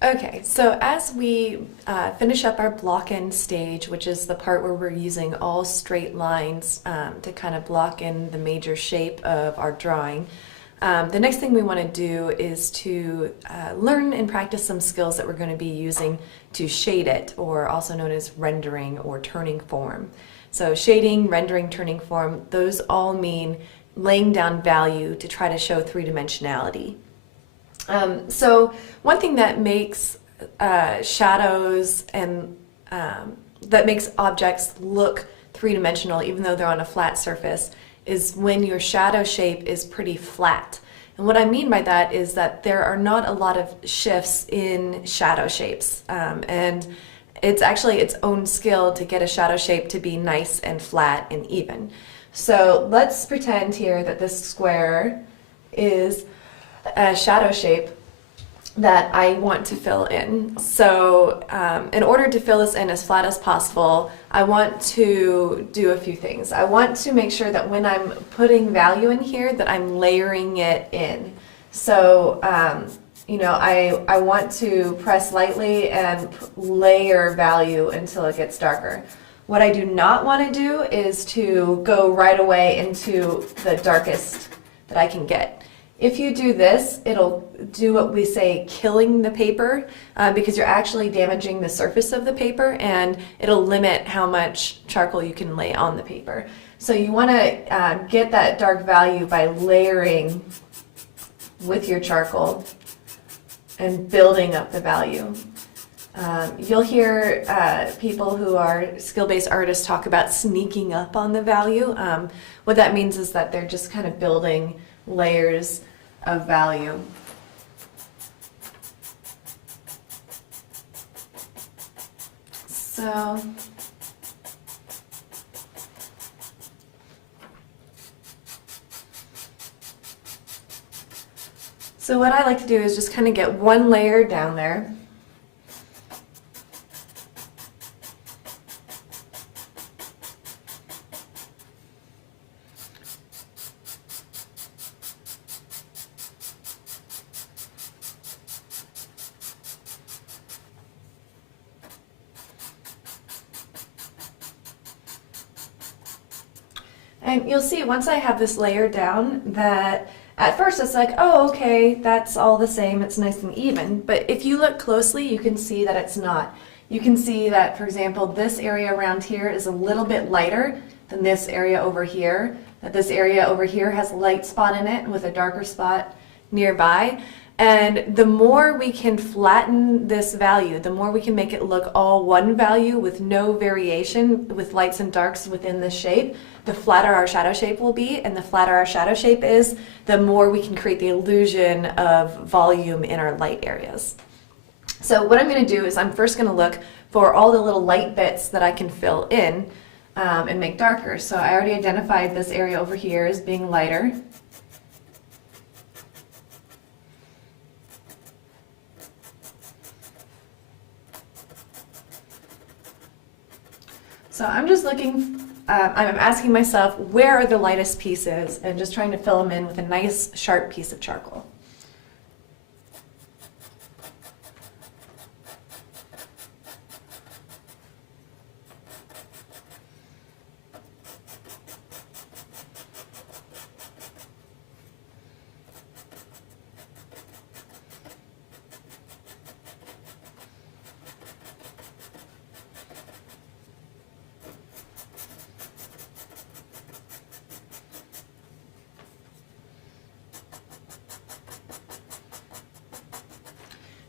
Okay, so as we finish up our block in stage, which is the part where we're using all straight lines to kind of block in the major shape of our drawing, the next thing we want to do is to learn and practice some skills that we're going to be using to shade it, or also known as rendering or turning form. So shading, rendering, turning form, those all mean laying down value to try to show three-dimensionality. So one thing that makes shadows and that makes objects look three-dimensional even though they're on a flat surface is when your shadow shape is pretty flat. And what I mean by that is that there are not a lot of shifts in shadow shapes, and it's actually its own skill to get a shadow shape to be nice and flat and even. So let's pretend here that this square is a shadow shape that I want to fill in. So in order to fill this in as flat as possible, I want to do a few things. I want to make sure that when I'm putting value in here that I'm layering it in. So I want to press lightly and layer value until it gets darker. What I do not want to do is to go right away into the darkest that I can get. If you do this, it'll do what we say killing the paper because you're actually damaging the surface of the paper, and it'll limit how much charcoal you can lay on the paper. So you want to get that dark value by layering with your charcoal and building up the value. You'll hear people who are skill-based artists talk about sneaking up on the value. What that means is that they're just kind of building layers of value. So what I like to do is just kind of get one layer down there. And you'll see once I have this layer down that at first it's like, oh, okay, that's all the same, it's nice and even. But if you look closely, you can see that it's not. You can see that, for example, this area around here is a little bit lighter than this area over here. That this area over here has a light spot in it with a darker spot nearby. And the more we can flatten this value, the more we can make it look all one value with no variation with lights and darks within the shape, the flatter our shadow shape will be. And the flatter our shadow shape is, the more we can create the illusion of volume in our light areas. So what I'm going to do is I'm first going to look for all the little light bits that I can fill in and make darker. So I already identified this area over here as being lighter. So I'm just looking, I'm asking myself, where are the lightest pieces, and just trying to fill them in with a nice sharp piece of charcoal.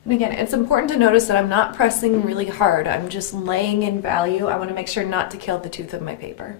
And again, it's important to notice that I'm not pressing really hard. I'm just laying in value. I want to make sure not to kill the tooth of my paper.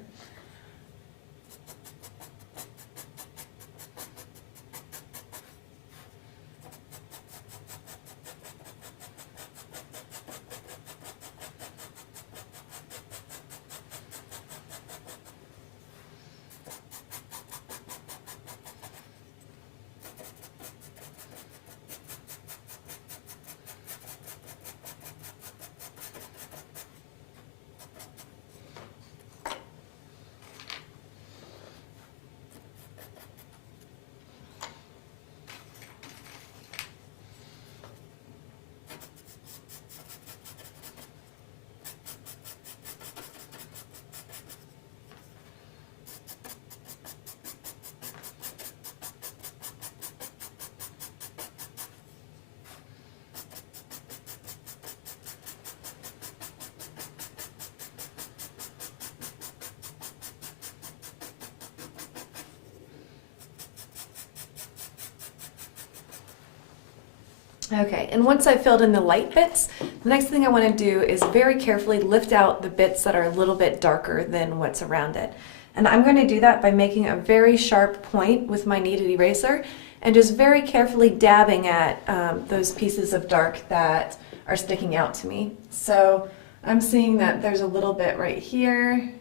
Okay, and once I've filled in the light bits, the next thing I want to do is very carefully lift out the bits that are a little bit darker than what's around it. And I'm going to do that by making a very sharp point with my kneaded eraser and just very carefully dabbing at those pieces of dark that are sticking out to me. So I'm seeing that there's a little bit right here.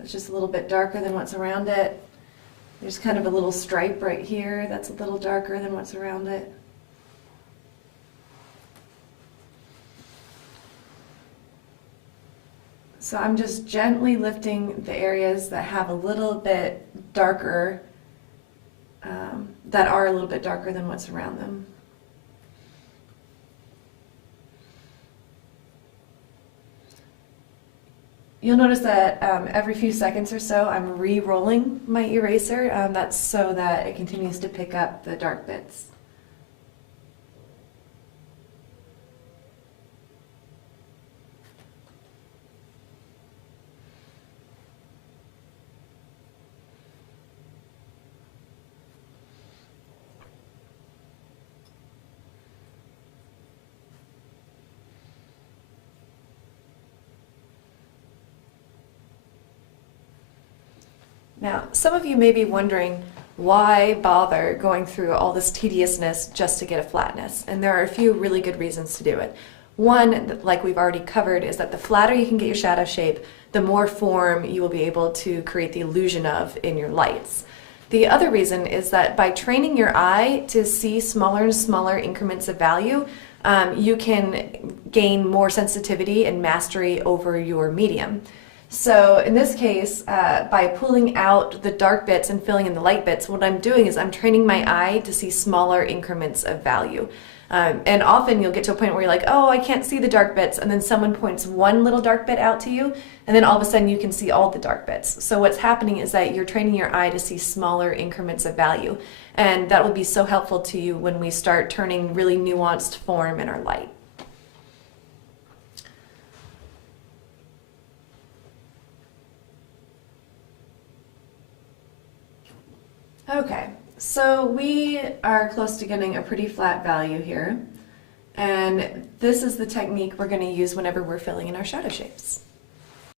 It's just a little bit darker than what's around it. There's kind of a little stripe right here that's a little darker than what's around it. So I'm just gently lifting the areas that have a little bit darker, that are a little bit darker than what's around them. You'll notice that every few seconds or so I'm re-rolling my eraser. That's so that it continues to pick up the dark bits. Now, some of you may be wondering, why bother going through all this tediousness just to get a flatness? And there are a few really good reasons to do it. One, like we've already covered, is that the flatter you can get your shadow shape, the more form you will be able to create the illusion of in your lights. The other reason is that by training your eye to see smaller and smaller increments of value, you can gain more sensitivity and mastery over your medium. So in this case, by pulling out the dark bits and filling in the light bits, what I'm doing is I'm training my eye to see smaller increments of value. And often you'll get to a point where you're like, oh, I can't see the dark bits, and then someone points one little dark bit out to you, and then all of a sudden you can see all the dark bits. So what's happening is that you're training your eye to see smaller increments of value, and that will be so helpful to you when we start turning really nuanced form in our light. Okay, so we are close to getting a pretty flat value here, and this is the technique we're going to use whenever we're filling in our shadow shapes.